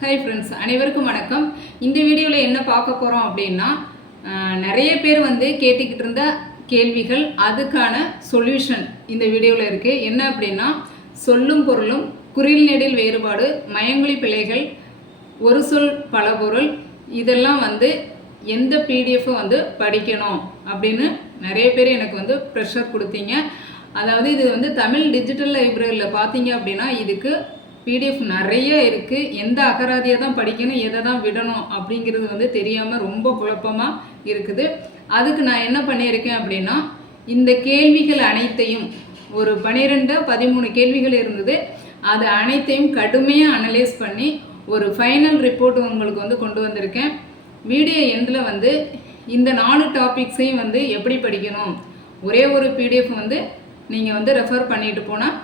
Hi friends, அனைவருக்கும் வணக்கம். இந்த வீடியோவில் என்ன பார்க்க போகிறோம் அப்படின்னா, நிறைய பேர் கேட்டுக்கிட்டு இருந்த கேள்விகள், அதுக்கான சொல்யூஷன் இந்த வீடியோவில் இருக்குது. என்ன அப்படின்னா, சொல்லும் பொருளும், குறில் நெடில் வேறுபாடு, மயங்கொலி பிழைகள், ஒரு சொல் பல பொருள், இதெல்லாம் எந்த பிடிஎஃப் படிக்கணும் அப்படின்னு நிறைய பேர் எனக்கு ப்ரெஷர் கொடுத்தீங்க. அதாவது இது தமிழ் டிஜிட்டல் லைப்ரரியில் பார்த்தீங்க அப்படின்னா இதுக்கு பிடிஎஃப் நிறைய இருக்குது. எந்த அகராதியை தான் படிக்கணும், எதை தான் விடணும் அப்படிங்கிறது தெரியாமல் ரொம்ப குழப்பமாக இருக்குது. அதுக்கு நான் என்ன பண்ணியிருக்கேன் அப்படின்னா, இந்த கேள்விகள் அனைத்தையும் ஒரு 12-13 கேள்விகள் இருந்தது. அது அனைத்தையும் கடுமையாக அனலைஸ் பண்ணி ஒரு ஃபைனல் ரிப்போர்ட் உங்களுக்கு கொண்டு வந்திருக்கேன். வீடியோ எண்டில் இந்த 4 டாபிக்ஸையும் எப்படி படிக்கணும், ஒரே ஒரு பிடிஎஃப் நீங்கள் ரெஃபர் பண்ணிட்டு போனால்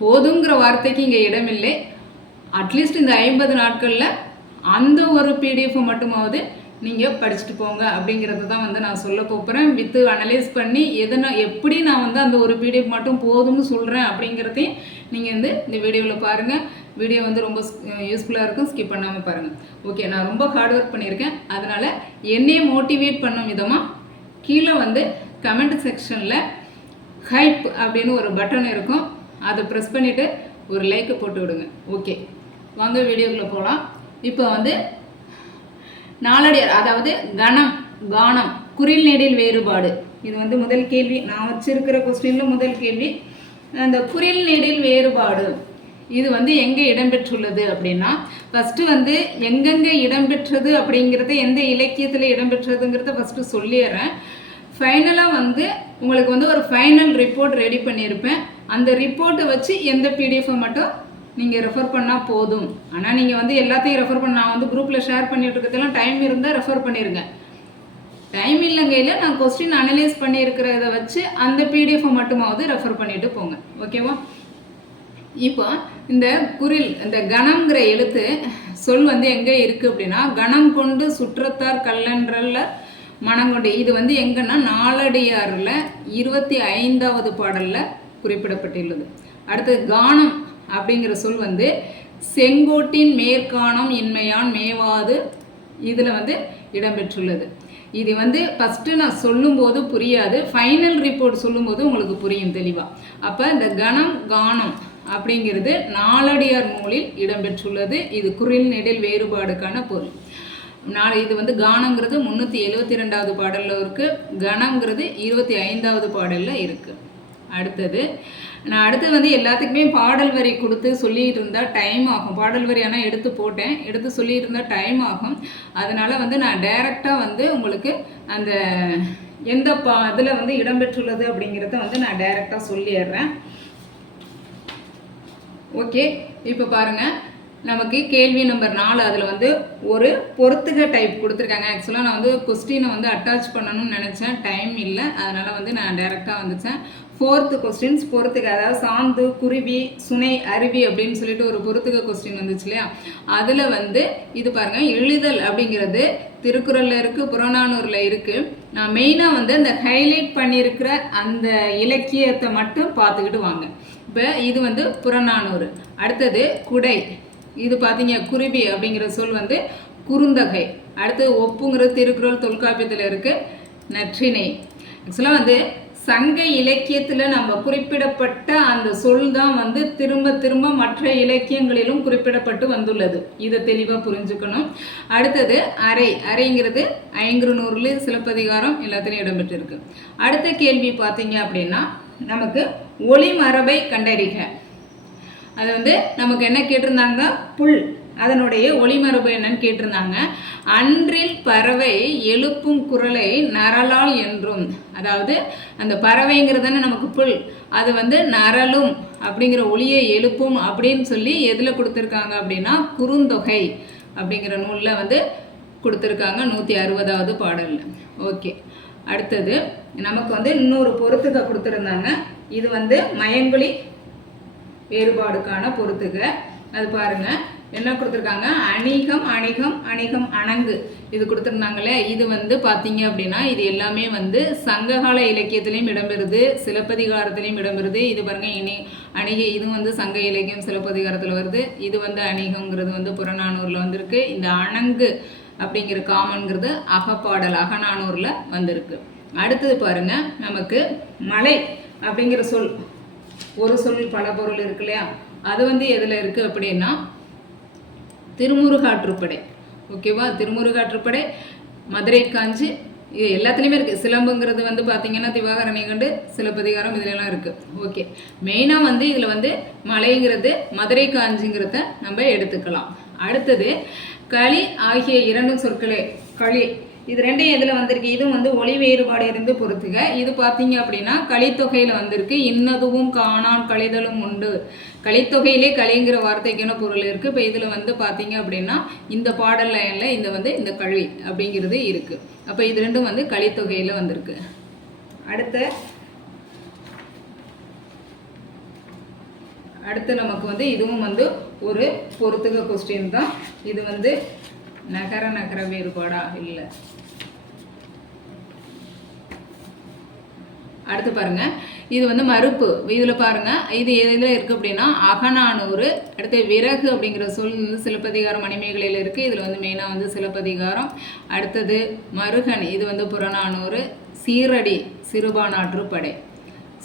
போதுங்கிற வார்த்தைக்கு இங்கே இடமில்லை. அட்லீஸ்ட் இந்த 50 நாட்களில் அந்த ஒரு பிடிஎஃப் மட்டுமாவது நீங்கள் படிச்சுட்டு போங்க அப்படிங்கிறது தான் நான் சொல்ல போகிறேன். வித்து அனலைஸ் பண்ணி எப்படி நான் அந்த ஒரு பிடிஎஃப் மட்டும் போதும்னு சொல்கிறேன் அப்படிங்கிறதையும் நீங்கள் இந்த வீடியோவில் பாருங்கள். வீடியோ ரொம்ப யூஸ்ஃபுல்லாக இருக்கும், ஸ்கிப் பண்ணாமல் பாருங்கள். ஓகே, நான் ரொம்ப ஹார்ட் ஒர்க் பண்ணியிருக்கேன். அதனால் என்னையே மோட்டிவேட் பண்ணும் விதமாக கீழே கமெண்ட் செக்ஷனில் ஹைப் அப்படின்னு ஒரு பட்டன் இருக்கும். அதை ப்ரெஸ் பண்ணிவிட்டு ஒரு லைக்கை போட்டு விடுங்க. ஓகே, வாங்க வீடியோக்குள்ளே போகலாம். இப்போ நாலடியார், அதாவது கணம், கானம், குறில் நெடில் வேறுபாடு. இது முதல் கேள்வி. நான் வச்சிருக்கிற கொஸ்டினில் முதல் கேள்வி. அந்த குறில் நெடில் வேறுபாடு இது எங்கே இடம்பெற்றுள்ளது அப்படின்னா, ஃபஸ்ட்டு எங்கெங்கே இடம்பெற்றது அப்படிங்கிறத, எந்த இலக்கியத்தில் இடம்பெற்றதுங்கிறத ஃபஸ்ட்டு சொல்லிடுறேன். ஃபைனலாக உங்களுக்கு ஒரு ஃபைனல் ரிப்போர்ட் ரெடி பண்ணியிருப்பேன். அந்த ரிப்போர்ட்டை வச்சு எந்த பிடிஎஃபை மட்டும் நீங்கள் ரெஃபர் பண்ணால் போதும். ஆனால் நீங்கள் எல்லாத்தையும் ரெஃபர் பண்ண, நான் குரூப்பில் ஷேர் பண்ணிட்டு இருக்கிறதெல்லாம் டைம் இருந்தால் ரெஃபர் பண்ணிடுங்க. டைம் இல்லைங்கையில் நான் கொஸ்டின் அனலைஸ் பண்ணியிருக்கிறத வச்சு அந்த பிடிஎஃபை மட்டுமாவது ரெஃபர் பண்ணிட்டு போங்க. ஓகேவா? இப்போ இந்த குறில், இந்த கணம்ங்கிற எழுத்து சொல் எங்கே இருக்குது அப்படின்னா, கணம் கொண்டு சுற்றத்தார் கல்லன்றல்ல மனங்கொண்டு. இது எங்கன்னா நாலடியாரில் 25வது பாடலில் குறிப்பிடப்பட்டுள்ளது. அடுத்து கானம் அப்படிங்கிற சொல் செங்கோட்டின் மேற்கானம் இன்மையான் மேவாது, இதில் இடம்பெற்றுள்ளது. இது ஃபஸ்ட்டு நான் சொல்லும்போது புரியாது, ஃபைனல் ரிப்போர்ட் சொல்லும்போது உங்களுக்கு புரியும் தெளிவாக. அப்போ இந்த கணம் கானம் அப்படிங்கிறது நாலடியார் நூலில் இடம்பெற்றுள்ளது. இது குறில் நெடில் வேறுபாடுக்கான பொருள். இது கானங்கிறது 372வது பாடலில் இருக்குது, கணங்கிறது 25வது பாடலில் இருக்குது. அடுத்தது எல்லாத்துக்குமே பாடல் வரி கொடுத்து சொல்லிகிட்டு இருந்தால் டைம் ஆகும். பாடல் வரி ஆனால் எடுத்து போட்டேன், எடுத்து சொல்லிகிட்டு இருந்தால் டைம் ஆகும். அதனால் நான் டைரெக்டாக உங்களுக்கு அந்த எந்த இதில் இடம்பெற்றுள்ளது அப்படிங்கிறத நான் டைரெக்டாக சொல்லிடுறேன். ஓகே, இப்போ பாருங்கள், நமக்கு கேள்வி நம்பர் 4. அதில் ஒரு பொறுத்துக டைப் கொடுத்துருக்காங்க. ஆக்சுவலாக நான் கொஸ்டினை அட்டாச் பண்ணணும்னு நினச்சேன், டைம் இல்லை. அதனால் நான் டைரெக்டாக வந்துச்சேன். 4th கொஸ்டின்ஸ் பொறுத்துக, அதாவது சாந்து, குருவி, சுனை, அருவி அப்படின்னு சொல்லிட்டு ஒரு பொறுத்துக கொஸ்டின் வந்துச்சு இல்லையா? அதில் இது பாருங்கள், எழுதல் அப்படிங்கிறது திருக்குறளில் இருக்குது, புறநானூரில் இருக்குது. நான் மெயினாக அந்த ஹைலைட் பண்ணியிருக்கிற அந்த இலக்கியத்தை மட்டும் பார்த்துக்கிட்டு வாங்க. இப்போ இது புறநானூறு. அடுத்தது குடை, இது பார்த்தீங்க குருவி அப்படிங்கிற சொல் குறுந்தகை. அடுத்து ஒப்புங்கிறது திருக்குறள் தொல்காப்பியத்தில் இருக்குது, நற்றிணை. ஆக்சுவலாக சங்க இலக்கியத்தில் நம்ம குறிப்பிடப்பட்ட அந்த சொல் தான் திரும்ப திரும்ப மற்ற இலக்கியங்களிலும் குறிப்பிடப்பட்டு வந்துள்ளது. இதை தெளிவாக புரிஞ்சுக்கணும். அடுத்தது அறை, அறைங்கிறது ஐங்குறுநூறுல சிலப்பதிகாரம் எல்லாத்திலையும் இடம்பெற்றிருக்கு. அடுத்த கேள்வி பார்த்தீங்க அப்படின்னா, நமக்கு ஒளிமரபை கண்டறிக. அது நமக்கு என்ன கேட்டிருந்தாங்க, புல், அதனுடைய ஒளிமரபு என்னன்னு கேட்டிருந்தாங்க. அன்றில் பறவை எழுப்பும் குரலை நரலால் என்றும், அதாவது அந்த பறவைங்கிறதானே நமக்கு புல், அது நரலும் அப்படிங்கிற ஒளியை எழுப்பும் அப்படின்னு சொல்லி எதில் கொடுத்துருக்காங்க அப்படின்னா குறுந்தொகை அப்படிங்கிற நூலில் கொடுத்துருக்காங்க, 160வது பாடலில். ஓகே, அடுத்தது நமக்கு இன்னொரு பொறுத்துக கொடுத்துருந்தாங்க. இது மயங்கொலி வேறுபாடுக்கான பொறுத்துக. அது பாருங்கள் என்ன கொடுத்துருக்காங்க, அணிகம், அணிகம், அணிகம், அணங்கு, இது கொடுத்துருந்தாங்களே. இது பார்த்தீங்க அப்படின்னா இது எல்லாமே சங்ககால இலக்கியத்திலையும் இடம்பெறுது, சிலப்பதிகாரத்திலையும் இடம்பெறுது. இது பாருங்கள், அணிகை இதுவும் வந்து சங்க இலக்கியம் சிலப்பதிகாரத்தில் வருது. இது வந்து அணிகங்கிறது வந்து புறநானூரில் வந்திருக்கு. இந்த அணங்கு அப்படிங்கிற காமன்கிறது அகப்பாடல் அகநானூரில் வந்திருக்கு. அடுத்தது பாருங்க, நமக்கு மலை அப்படிங்கிற சொல், ஒரு சொல் பல பொருள் இருக்கு இல்லையா, அது வந்து எதில் இருக்குது அப்படின்னா திருமுருகாற்றுப்படை. ஓகேவா, திருமுருகாற்றுப்படை, மதுரை காஞ்சி, இது எல்லாத்துலேயுமே இருக்குது. சிலம்புங்கிறது வந்து பார்த்தீங்கன்னா திவாகரணி கண்டு சிலப்பதிகாரம் இதுலலாம் இருக்குது. ஓகே, மெயினாக வந்து இதில் வந்து மலைங்கிறது மதுரை காஞ்சிங்கிறத நம்ம எடுத்துக்கலாம். அடுத்தது களி ஆகிய 2 சொற்களே. களி இது ரெண்டையும் எதில் வந்திருக்கு, இதுவும் வந்து ஒளி வேறுபாடு இருந்து பொறுத்துக. இது பார்த்தீங்க அப்படின்னா கலித்தொகையில் வந்திருக்கு. இன்னதுவும் காணான் கழிதலும் உண்டு. கலித்தொகையிலே களிங்கிற வார்த்தைக்கான பொருள் இருக்குது. இப்போ இதில் வந்து பார்த்தீங்க அப்படின்னா இந்த பாடல் லைனில் இந்த வந்து இந்த களி அப்படிங்கிறது இருக்குது. அப்போ இது ரெண்டும் வந்து கலித்தொகையில் வந்திருக்கு. அடுத்து நமக்கு வந்து இதுவும் வந்து ஒரு பொறுத்துக கொஸ்டின் தான். இது வந்து நகர வேறுபாடா இல்லை. அடுத்து பாருங்க, இது வந்து மறுப்பு. இதில் பாருங்க, இது எதில் இருக்குது அப்படின்னா அகநானூறு. அடுத்து விறகு அப்படிங்கிற சொல் வந்து சிலப்பதிகாரம் மணிமேகலையில் இருக்குது. இதில் வந்து மெயினாக வந்து சிலப்பதிகாரம். அடுத்தது மருகன், இது வந்து புறநானூறு. சீரடி சிறுபானாற்றுப்படை.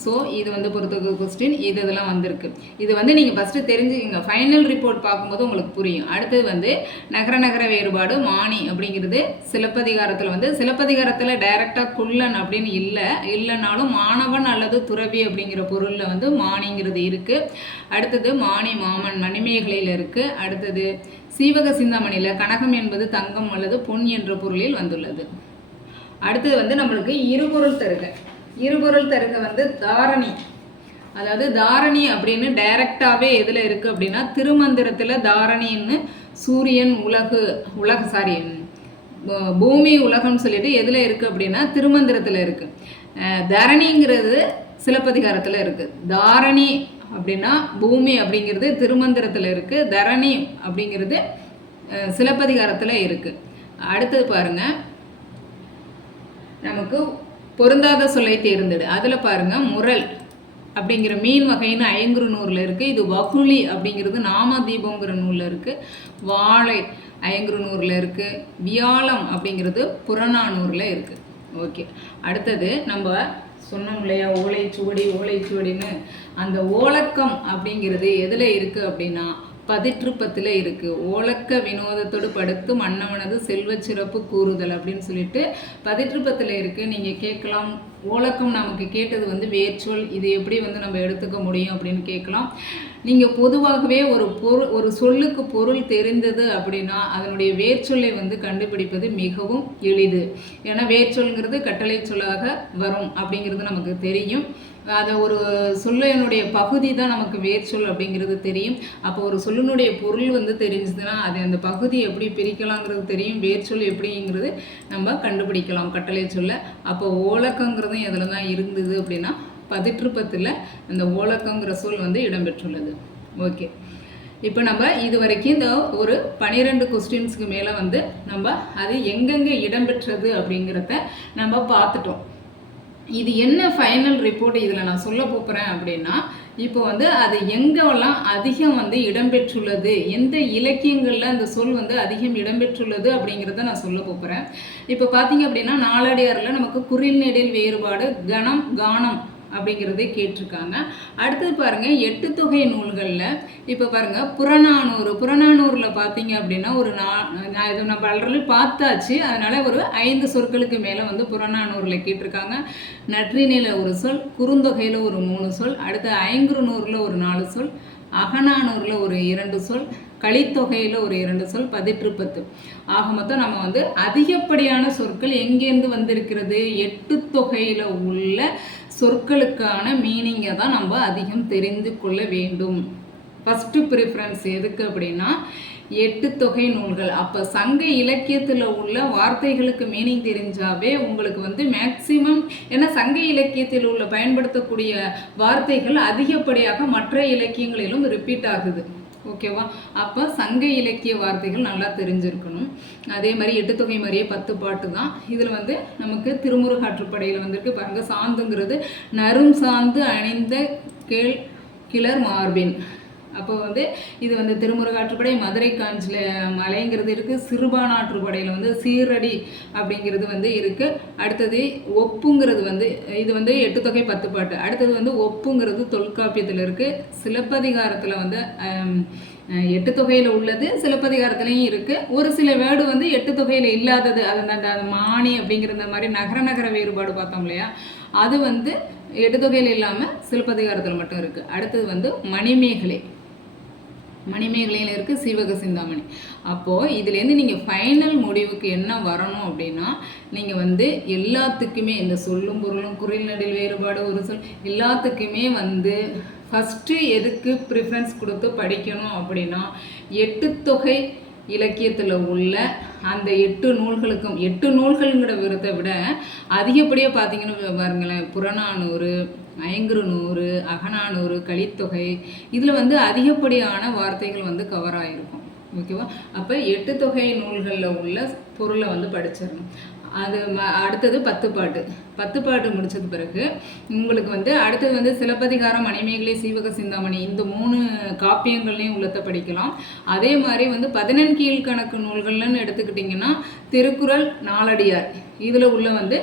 ஸோ இது வந்து பொறுத்தவரை கொஸ்டின் இதெல்லாம் வந்திருக்கு. இது வந்து நீங்கள் ஃபஸ்ட்டு தெரிஞ்சுக்கிங்க, ஃபைனல் ரிப்போர்ட் பார்க்கும்போது உங்களுக்கு புரியும். அடுத்தது வந்து நகர வேறுபாடு மானி அப்படிங்கிறது சிலப்பதிகாரத்தில் வந்து சிலப்பதிகாரத்தில் டைரெக்டாக குள்ளன் அப்படின்னு இல்லைனாலும் மாணவன் அல்லது துறவி அப்படிங்கிற பொருளில் வந்து மானிங்கிறது இருக்குது. அடுத்தது மானி மாமன் மணிமேகலையில் இருக்குது. அடுத்தது சீவக சிந்தாமணியில் கனகம் என்பது தங்கம் அல்லது பொன் என்ற பொருளில் வந்துள்ளது. அடுத்தது வந்து நம்மளுக்கு இருபொருள் தருக வந்து தாரணி. அதாவது தாரணி அப்படின்னு டைரக்டாகவே எதில் இருக்குது அப்படின்னா திருமந்திரத்தில் தாரணின்னு சூரியன் பூமி உலகம்னு சொல்லிட்டு எதில் இருக்குது அப்படின்னா திருமந்திரத்தில் இருக்குது. தரணிங்கிறது சிலப்பதிகாரத்தில் இருக்குது. தாரணி அப்படின்னா பூமி அப்படிங்கிறது திருமந்திரத்தில் இருக்குது. தரணி அப்படிங்கிறது சிலப்பதிகாரத்தில் இருக்குது. அடுத்தது பாருங்கள், நமக்கு பொருந்தாத சொல்லை தேர்ந்தெடு. அதில் பாருங்கள், முரல் அப்படிங்கிற மீன் வகைன்னு ஐங்குறுநூறில் இருக்குது. இது வகுளி அப்படிங்கிறது நாமதீபங்கிற நூலில் இருக்குது. வாழை ஐங்குறுநூறில் இருக்குது. வியாழம் அப்படிங்கிறது புறநானூரில் இருக்குது. ஓகே, அடுத்தது நம்ம சொன்னோம் இல்லையா ஓலைச்சுவடின்னு, அந்த ஓலக்கம் அப்படிங்கிறது எதில் இருக்குது அப்படின்னா பதிற்றுப்பத்தில் இருக்குது. ஓலக்க வினோதத்தோடு படுத்து மன்னவனது செல்வ சிறப்பு கூறுதல் அப்படின்னு சொல்லிட்டு பதிற்றுப்பத்தில் இருக்குது. நீங்கள் கேட்கலாம், ஓலக்கம் நமக்கு கேட்டது வந்து வேர்ச்சொல், இது எப்படி வந்து நம்ம எடுத்துக்க முடியும் அப்படின்னு கேட்கலாம். நீங்கள் பொதுவாகவே ஒரு சொல்லுக்கு பொருள் தெரிந்தது அப்படின்னா அதனுடைய வேர்ச்சொல்லை வந்து கண்டுபிடிப்பது மிகவும் எளிது. ஏன்னா வேர்ச்சொல்ங்கிறது கட்டளை சொல்லாக வரும் அப்படிங்கிறது நமக்கு தெரியும். அதை ஒரு சொல்லினுடைய பகுதி தான் நமக்கு வேர்ச்சொல் அப்படிங்கிறது தெரியும். அப்போ ஒரு சொல்லினுடைய பொருள் வந்து தெரிஞ்சதுன்னா அது அந்த பகுதி எப்படி பிரிக்கலாங்கிறது தெரியும். வேர்ச்சொல் எப்படிங்கிறது நம்ம கண்டுபிடிக்கலாம் கட்டளை சொல்ல. அப்போ ஓலக்கங்கிறதும் எதில் தான் இருந்தது அப்படின்னா பதிற்றுப்பத்தில் அந்த ஓலக்கங்கிற சொல் வந்து இடம்பெற்றுள்ளது. ஓகே, இப்போ நம்ம இது வரைக்கும் இந்த ஒரு 12 கொஸ்டின்ஸுக்கு மேலே வந்து நம்ம அது எங்கெங்கே இடம்பெற்றது அப்படிங்கிறத நம்ம பார்த்துட்டோம். இது என்ன ஃபைனல் ரிப்போர்ட் இதில் நான் சொல்ல போகிறேன் அப்படின்னா, இப்போ வந்து அது எங்கெல்லாம் அதிகம் வந்து இடம்பெற்றுள்ளது, எந்த இலக்கியங்களில் அந்த சொல் வந்து அதிகம் இடம்பெற்றுள்ளது அப்படிங்கிறத நான் சொல்ல போகிறேன். இப்போ பார்த்தீங்க அப்படின்னா நாலடியாரில் நமக்கு குறில் நெடில் வேறுபாடு கணம் கானம் அப்படிங்கிறதே கேட்டிருக்காங்க. அடுத்தது பாருங்கள், 8 தொகை நூல்களில் இப்போ பாருங்கள் புறநானூரில் பார்த்தீங்க அப்படின்னா இது நம்ம ஆல்ரெடி பார்த்தாச்சு. அதனால் ஒரு 5 சொற்களுக்கு மேலே வந்து புறநானூரில் கேட்டிருக்காங்க. நற்றினில் ஒரு சொல், குறுந்தொகையில் ஒரு 3 சொல், அடுத்து ஐங்குறுநூறில் ஒரு 4 சொல், அகநானூரில் ஒரு 2 சொல், கலித்தொகையில் ஒரு 2 சொல், பதிற்றுப்பத்து. ஆக மொத்தம் நம்ம வந்து அதிகப்படியான சொற்கள் எங்கேருந்து வந்திருக்கிறது, 8 தொகையில் உள்ள சொற்களுக்கான மீனிங்கை தான் நம்ம அதிகம் தெரிந்து கொள்ள வேண்டும். ஃபஸ்ட்டு ப்ரிஃபரன்ஸ் எதுக்கு அப்படின்னா 8 தொகை நூல்கள். அப்போ சங்க இலக்கியத்தில் உள்ள வார்த்தைகளுக்கு மீனிங் தெரிஞ்சாவே உங்களுக்கு வந்து மேக்சிமம், ஏன்னா சங்க இலக்கியத்தில் உள்ள பயன்படுத்தக்கூடிய வார்த்தைகள் அதிகப்படியாக மற்ற இலக்கியங்களிலும் ரிப்பீட் ஆகுது. ஓகேவா, அப்போ சங்க இலக்கிய வார்த்தைகள் நல்லா தெரிஞ்சிருக்கணும். அதே மாதிரி 8 தொகை மாதிரியே 10 பாட்டு தான். இதில் வந்து நமக்கு திருமுருகாற்றுப்படையில் வந்திருக்கு பாருங்க. சாந்துங்கிறது நரும் சாந்து அணிந்த கிளர் மார்பின். அப்போ வந்து இது வந்து திருமுருகாற்றுப்படை, மதுரை காஞ்சில் மலைங்கிறது இருக்குது, சிறுபானாற்றுப்படையில் வந்து சீரடி அப்படிங்கிறது வந்து இருக்குது. அடுத்தது ஒப்புங்கிறது வந்து இது வந்து 8 தொகை 10 பாட்டு. அடுத்தது வந்து ஒப்புங்கிறது தொல்காப்பியத்தில் இருக்குது. சிலப்பதிகாரத்தில் வந்து 8 தொகையில் உள்ளது, சிலப்பதிகாரத்துலேயும் இருக்குது. ஒரு சில வேர்டு வந்து 8 தொகையில் இல்லாதது, அது அந்த மானி அப்படிங்கிற மாதிரி நகர வேறுபாடு பார்த்தோம் இல்லையா, அது வந்து 8 தொகையில் இல்லாமல் சிலப்பதிகாரத்தில் மட்டும் இருக்குது. அடுத்தது வந்து மணிமேகலையில் இருக்குது சீவக சிந்தாமணி. அப்போது இதுலேருந்து நீங்கள் ஃபைனல் முடிவுக்கு என்ன வரணும் அப்படின்னா, நீங்கள் வந்து எல்லாத்துக்குமே இந்த சொல்லும் பொருளும் குறில் நடில் வேறுபாடு ஒரு சொல் எல்லாத்துக்குமே வந்து ஃபஸ்ட்டு எதுக்கு ப்ரிஃபரன்ஸ் கொடுத்து படிக்கணும் அப்படின்னா, 8 தொகை இலக்கியத்தில் உள்ள அந்த 8 நூல்களுக்கும் 8 நூல்களுங்கிற விருதை விட அதிகப்படியாக பார்த்தீங்கன்னு பாருங்களேன், புறநானூறு, ஐங்குறுநூறு, அகநானூறு, கலித்தொகை, இதில் வந்து அதிகப்படியான வார்த்தைகள் வந்து கவர் ஆகிருக்கும். ஓகேவா? அப்போ 8 தொகை நூல்களில் உள்ள பொருளை வந்து படிச்சிடணும். அது அடுத்தது 10 பாட்டு. 10 பாட்டு முடித்தது பிறகு உங்களுக்கு வந்து அடுத்தது வந்து சிலப்பதிகாரம், மணிமேகலை, சீவக சிந்தாமணி இந்த 3 காப்பியங்கள்லையும் உள்ளத்தை படிக்கலாம். அதே மாதிரி வந்து 14 கீழ்கணக்கு நூல்கள்னு எடுத்துக்கிட்டிங்கன்னா திருக்குறள், நாலடியார், இதில் உள்ள வந்து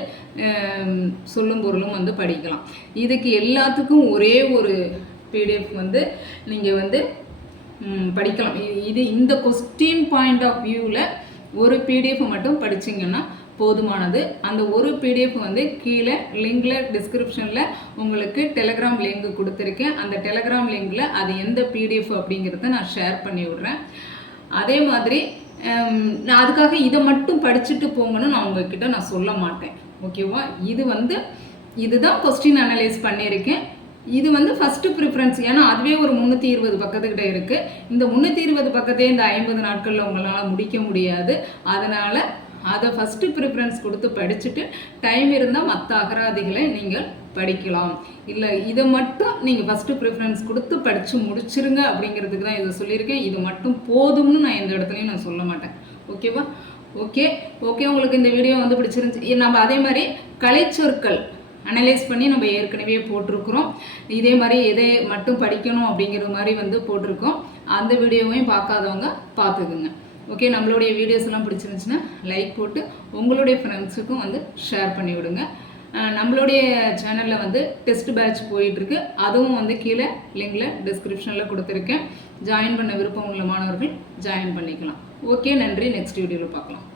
சொல்லும் பொருளும் வந்து படிக்கலாம். இதுக்கு எல்லாத்துக்கும் ஒரே ஒரு பிடிஎஃப் வந்து நீங்கள் வந்து படிக்கலாம். இது இந்த கொஸ்டின் பாயிண்ட் ஆஃப் வியூவில் ஒரு பிடிஎஃப் மட்டும் படிச்சிங்கன்னா போதுமானது. அந்த ஒரு பிடிஎஃப் வந்து கீழே லிங்கில் டிஸ்கிரிப்ஷனில் உங்களுக்கு டெலகிராம் லிங்க் கொடுத்துருக்கேன். அந்த டெலகிராம் லிங்கில் அது எந்த பிடிஎஃப் அப்படிங்கிறத நான் ஷேர் பண்ணி விட்றேன். அதே மாதிரி நான் அதுக்காக இதை மட்டும் படிச்சுட்டு போங்கன்னு நான் உங்ககிட்ட நான் சொல்ல மாட்டேன். ஓகேவா? இதுதான் கொஸ்டின் அனலைஸ் பண்ணியிருக்கேன். இது வந்து ஃபஸ்ட்டு ப்ரிஃபரன்ஸ். ஏன்னா அதுவே ஒரு 320 பக்கத்துக்கிட்ட இருக்குது. இந்த 320 பக்கத்தையே இந்த 50 நாட்களில் உங்களால் முடிக்க முடியாது. அதனால் அதை ஃபஸ்ட்டு ப்ரிஃபரன்ஸ் கொடுத்து படிச்சுட்டு டைம் இருந்தால் மற்ற அகராதிகளை நீங்கள் படிக்கலாம். இல்லை இதை மட்டும் நீங்கள் ஃபஸ்ட்டு ப்ரிஃபரன்ஸ் கொடுத்து படித்து முடிச்சிருங்க அப்படிங்கிறதுக்கு தான் இதை சொல்லியிருக்கேன். இது மட்டும் போதும்னு நான் எந்த இடத்துலையும் நான் சொல்ல மாட்டேன். ஓகேவா? ஓகே உங்களுக்கு இந்த வீடியோ வந்து பிடிச்சிருந்துச்சு. நம்ம அதே மாதிரி கலைச்சொற்கள் அனலைஸ் பண்ணி நம்ம ஏற்கனவே போட்டிருக்கிறோம். இதே மாதிரி எதை மட்டும் படிக்கணும் அப்படிங்கிற மாதிரி வந்து போட்டிருக்கோம். அந்த வீடியோவையும் பார்க்காதவங்க பார்த்துக்குங்க. ஓகே, நம்மளுடைய வீடியோஸ் எல்லாம் பிடிச்சிருந்துச்சுன்னா லைக் போட்டு உங்களுடைய ஃப்ரெண்ட்ஸுக்கும் வந்து ஷேர் பண்ணி விடுங்க. நம்மளுடைய சேனலில் வந்து டெஸ்ட் பேட்ச் போயிட்டுருக்கு. அதுவும் வந்து கீழே லிங்கில் டிஸ்கிரிப்ஷனில் கொடுத்துருக்கேன். ஜாயின் பண்ண விருப்பம் உள்ள மாணவர்கள் ஜாயின் பண்ணிக்கலாம். ஓகே, நன்றி. நெக்ஸ்ட் வீடியோவில் பார்க்கலாம்.